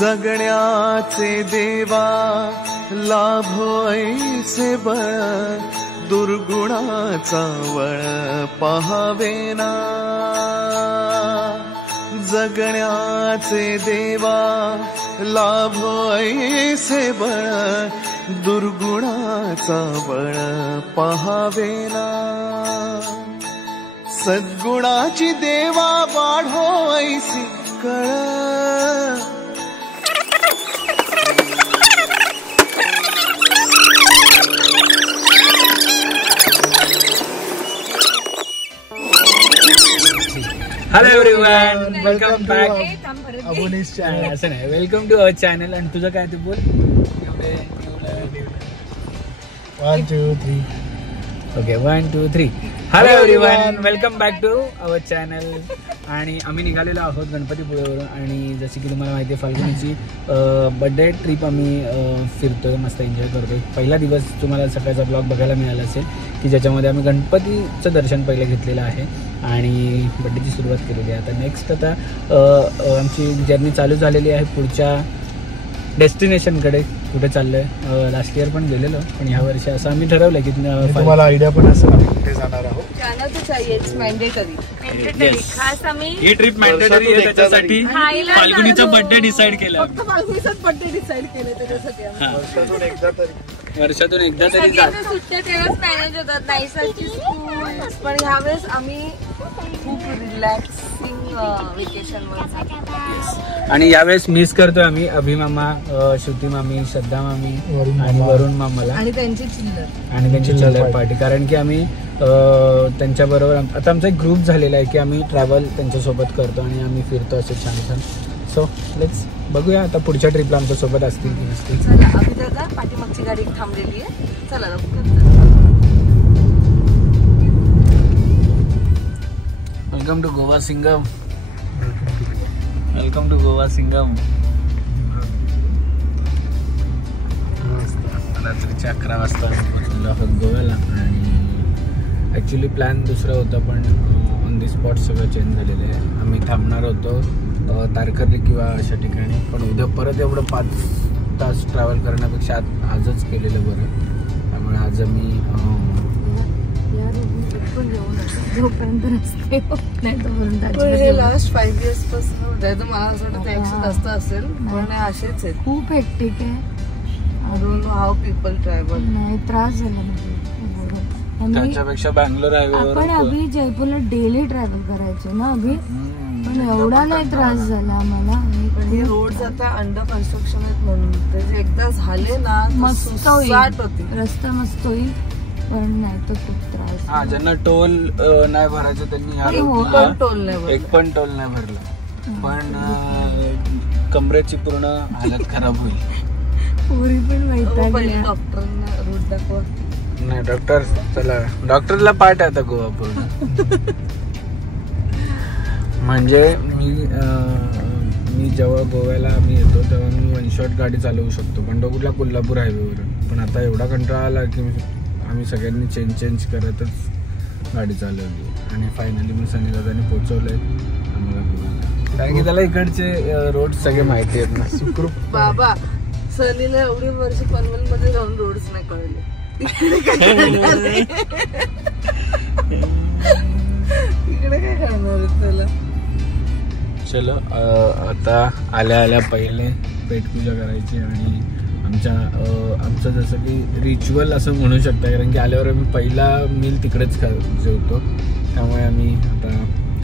जगण्याचे देवा लाभो ऐसे बळ दुर्गुणाचा वळ पहावेना जगण्याचे देवा लाभो ऐसे बळ दुर्गुणाचा बळ पहावेना सद्गुणाची देवा वाढो ऐसी कळ हॅलो एव्हरीवन, वेलकम बॅक अबोनीस चॅनल. असं नाही, वेलकम टू अवर चॅनल. आणि तुझं काय ते बोल. 1 2 3 okay 1 2 3. Hello everyone, welcome back to our channel. आणि आम्ही निघालेलो आहोत गणपतीपुळेवरून. आणि जशी की तुम्हाला माहिती आहे, फाल्गुनीची बर्थडे ट्रिप आम्ही फिरतोय, मस्त एन्जॉय करतोय. पहिला दिवस तुम्हाला सकाळचा ब्लॉग बघायला मिळाला असेल की ज्याच्यामध्ये आम्ही गणपतीचं दर्शन पहिलं घेतलेलं आहे आणि बड्डेची सुरुवात केलेली आहे. आता नेक्स्ट आमची जर्नी चालू झालेली आहे पुढच्या डेस्टिनेशनकडे. कुठे चाललोय, लास्ट इयर पण गेलेलो, पण ह्या वर्षी असं आम्ही ठरवलं की तुम्हाला आयडिया पण असं आम्ही कुठे जाणार आहोत. ही ट्रिप मॅन्डेटरी आहे, त्याच्यासाठी फाल्गुनीचा बर्थडे डिसाईड केला. वर्षातून एकदा तरी सुट्ट्या तेव्हाच मॅनेज होतात, पण ह्यावेळेस आम्ही खूप रिलॅक्सिंग वेकेशनवर. आणि यावेळेस मिस करतोय आम्ही अभिमामा, श्रुती मामी, श्रद्धा मामी आणि वरुण मामाला आणि त्यांची चिल्लर पार्टी. कारण की आम्ही त्यांच्याबरोबर आता आमचा एक ग्रुप झालेला आहे की आम्ही ट्रॅव्हल त्यांच्यासोबत करतो आणि आम्ही फिरतो असे छान छान. सो लेट्स बघूया आता पुढच्या ट्रिपला आमच्या सोबत असतील की नसतील. चला, अभिदादा पाठीमागची गाडी थांबलेली आहे, चला welcome to Goa Singham. Welcome to Goa Singham. रात्रीच्या 11 वाजता पोहोचलेलो आहोत गोव्याला. आणि ॲक्च्युली प्लॅन दुसरा होता, पण ऑन दी स्पॉट सगळं चेंज झालेलं आहे. आम्ही थांबणार होतो तारकर्ली किंवा अशा ठिकाणी, पण उद्या परत एवढं 5 तास ट्रॅव्हल करण्यापेक्षा आजच केलेलं बरं. त्यामुळे आज आम्ही लास्ट 5 years पासून मला असं वाटतं त्यापेक्षा जास्त असेल, पण असेच आहे. खूप हेक्टिक आहे. I don't know how people travel. नाही, त्रास झाला त्याच्यापेक्षा बँगलोर हायवेवर आपण अभि जयपूरला डेली ट्रॅव्हल करायचो ना अभि, पण एवढा नाही त्रास झाला आम्हाला. पण हे रोड्स आता अंडर कन्स्ट्रक्शन आहेत म्हणून ते एकदा झाले ना मस्त होईल, रस्ता मस्त होईल, पण नाही तर खूप त्रास. हा, ज्यांना टोल नाही भरायचं त्यांनी एक पण टोल नाही भरला, पण कमरेची पूर्ण हालत खराब होईल. पुरी पण वैतागल्या. डॉक्टरांना रूट दाखवा. नाही डॉक्टर, चला डॉक्टरला पाठ आहे आता गोवा पूर्ण. म्हणजे मी जेव्हा गोव्याला आम्ही येतो तेव्हा मी 1 शॉट गाडी चालवू शकतो, पंढरपूरला कोल्हापूर हायवेवरून. पण आता एवढा कंटाळा आला की आम्ही सगळ्यांनी चेंज करतच गाडी चालवली. आणि फायनली मी सनीदादांनी पोहोचवलंय आम्हाला गोव्याला, कारण की त्याला इकडचे रोड सगळे माहिती आहेत ना. सुखरूप बाबा, सनीला एवढी वर्ष पनवेलमध्ये जाऊन रोड्स नाही कळले. इकडे काय करणार त्याला. चलो, आता आल्या पहिले पेटपूजा करायची. आणि आमचं जसं की रिच्युअल असं म्हणू शकता, कारण की आल्यावर आम्ही पहिला मील तिकडेच जेवतो, त्यामुळे आम्ही आता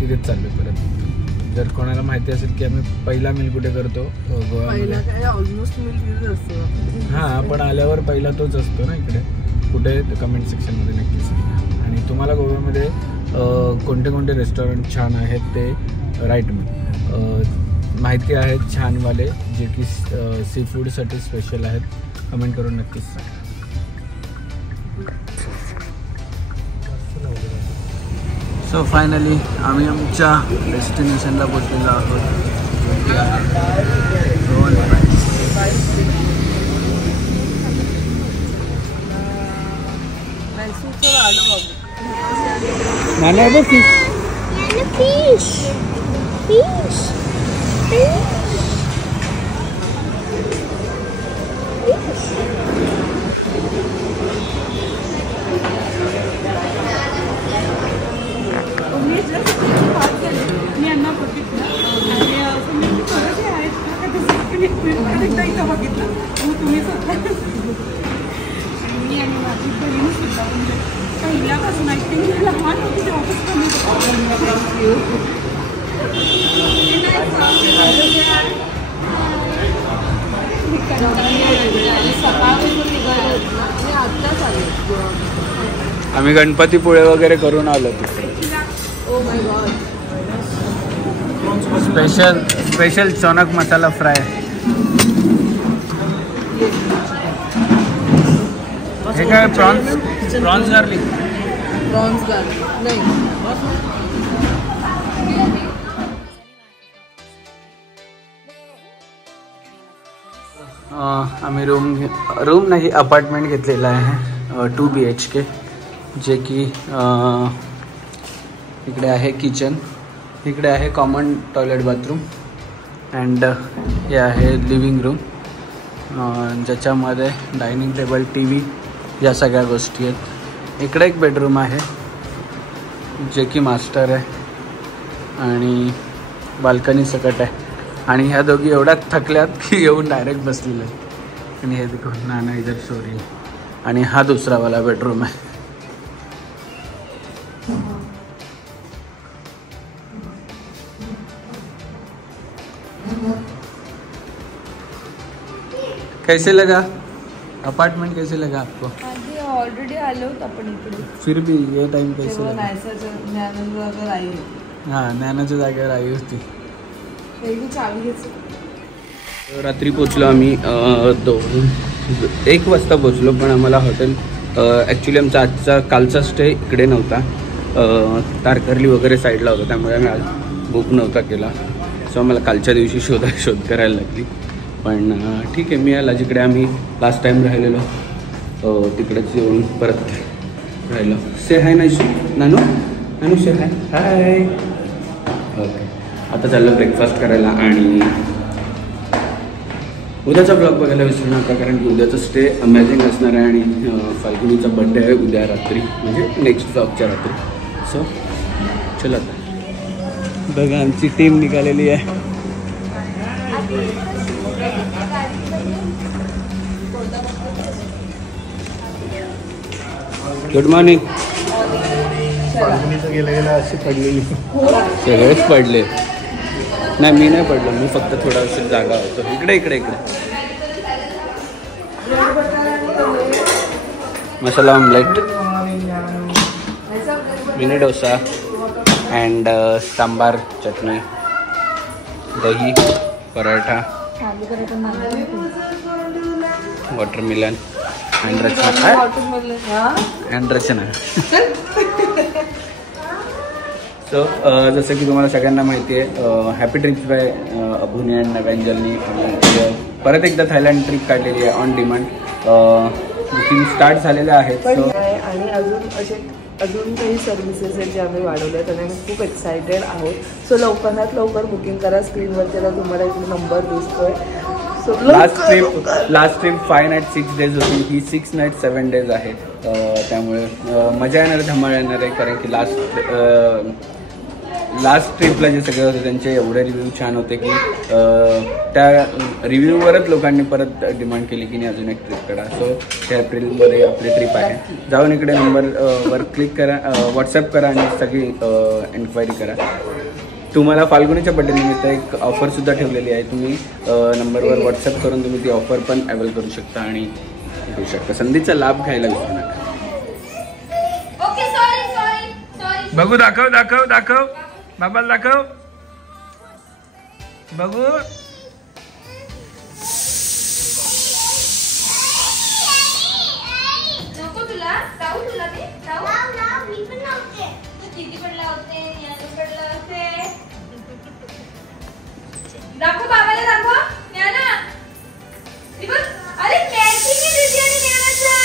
तिथेच चाललो परत. जर कोणाला माहिती असेल की आम्ही पहिला मील कुठे करतो गोव्यामध्ये, ऑलमोस्ट मील तिथेच असतो. हां, पण आल्यावर पहिला तोच असतो ना इकडे. कुठे कमेंट सेक्शनमध्ये नक्कीच सांगा. आणि तुम्हाला गोव्यामध्ये कोणते कोणते रेस्टॉरंट छान आहेत ते राईट माहिती आहेत छानवाले, जे की सी फूडसाठी स्पेशल आहेत, कमेंट करून नक्कीच सांगा. सो फायनली आम्ही आमच्या डेस्टिनेशनला पोचलेलो आहोत. एकदा इथं बघितलं मग तुम्ही सुद्धा मी आणि माझी बहीण सुद्धा म्हणजे पहिल्यापासून ऐकते मी लहान होती तेव्हापासून आम्ही गणपतीपुळे वगैरे करून आलो तिथे. स्पेशल चणक मसाला फ्राय. हे काय प्रॉन्स गार्लिक. प्रॉन्स गार्लिक नाही. आम्ही रूम नाही अपार्टमेंट घेतलेला आहे 2 BHK, जे की इकडे आहे किचन, इकडे आहे कॉमन टॉयलेट बाथरूम अँड हे आहे लिव्हिंग रूम, ज्याच्यामध्ये डायनिंग टेबल, TV या सगळ्या गोष्टी आहेत. इकडे एक बेडरूम आहे जे की मास्टर आहे आणि बाल्कनी सकट आहे. आणि ह्या दोघी एवढ्या थकल्यात की येऊन डायरेक्ट बसलेले आहेत. आणि हे देखो नाना इधर सो रही. आणि हा दुसरा वाला बेडरूम आहे. कैसे लगा अपार्टमेंट, कैसे लगा आपको? ऑलरेडी आलो होतो आपण इकडे. फिर भी ये टाइम कैसे लगा? हाँ, ज्ञानाच्या जागेवर आई होती. रात्री पोचलो आम्ही 1 वाजता पोचलो. पण आम्हाला हॉटेल ॲक्च्युली आमचा कालचा स्टे इकडे नव्हता, तारकर्ली वगैरे साईडला होता, त्यामुळे आम्ही आज बुक नव्हता केला. सो आम्हाला कालच्या दिवशी शोध करायला लागली. पण ठीक आहे, मी आला जिकडे आम्ही लास्ट टाईम राहिलेलो तिकडेच येऊन परत राहिलो. से हाय नानू से हाय. ओके, आता चाललं ब्रेकफास्ट करायला. आणि उद्याचा ब्लॉग बघायला विसरू नका, कारण की उद्याचा स्टे अमेझिंग असणार आहे. आणि फाल्गुनीचा बड्डे आहे उद्या रात्री, म्हणजे नेक्स्ट ब्लॉगच्या रात्री. सो चला आता बघा, आमची टीम निघालेली आहे. Good morning. गेला अशी पडलेली, सगळेच पडले. नाही, मी नाही पडलो, मी फक्त थोडा उशीर जागा होतो. इकडे masala omelette, mini dosa and sambar, chutney, दही, paratha, watermelon and Rachna. So जसं की तुम्हाला सगळ्यांना माहिती आहे, हॅपी ट्रिप्स बाय अभुनी अँड नव्यांजलनी परत एकदा थायलंड ट्रिप काढलेली आहे ऑन डिमांड. बुकिंग स्टार्ट झालेलं आहे. सो आणि अजून काही सर्व्हिसेस आहेत जे आम्ही वाढवले आहेत आणि आम्ही खूप एक्सायटेड आहोत. सो लवकरात लवकर बुकिंग करा. स्क्रीनवरती तुम्हाला एक नंबर दिसतोय. So last trip 5 nights 6 days होती, ही 6 nights 7 days आहे. त्यामुळे मजा येणार आहे, धमाल येणार आहे. कारण की लास्ट ट्रिपला जे सगळे होते त्यांचे एवढे रिव्ह्यू छान होते की त्या रिव्ह्यूवरच लोकांनी परत डिमांड केली की नाही अजून एक ट्रिप करा. सो त्या एप्रिलमध्ये आपली ट्रिप आहे. जाऊन इकडे नंबरवर क्लिक करा, व्हॉट्सअप करा आणि सगळी एन्क्वायरी करा. तुम्हाला फाल्गुनीच्या बड्डेनिमित्त एक ऑफरसुद्धा ठेवलेली आहे. तुम्ही नंबरवर व्हॉट्सअप करून तुम्ही ती ऑफर पण अवेल करू शकता आणि घेऊ शकता. संधीचा लाभ घ्यायला विसरू नका. बघू, दाखव बाबाला दाखव. बघू, दाखव बाबाला, दाखव ज्ञाना. अरे मॅचिंग आहे दीदी आणि ज्ञानाचा.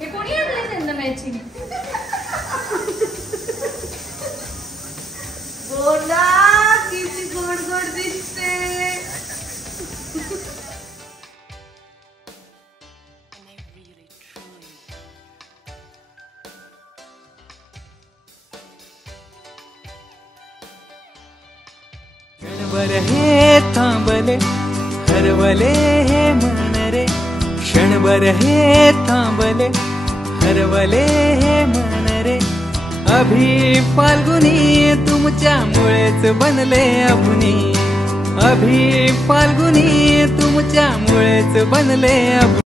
हे कोणी आणलं त्यांना मॅचिंग? बोला किती गोड गोड दिसते. हे थांबले हरवले हे मन रे क्षणभर हे थांबले हरवले हे मन रे अभि फाल्गुनी तुमच्यामुळेच बनले अभुनी अभि फाल्गुनी तुमच्यामुळेच बनले अभुनी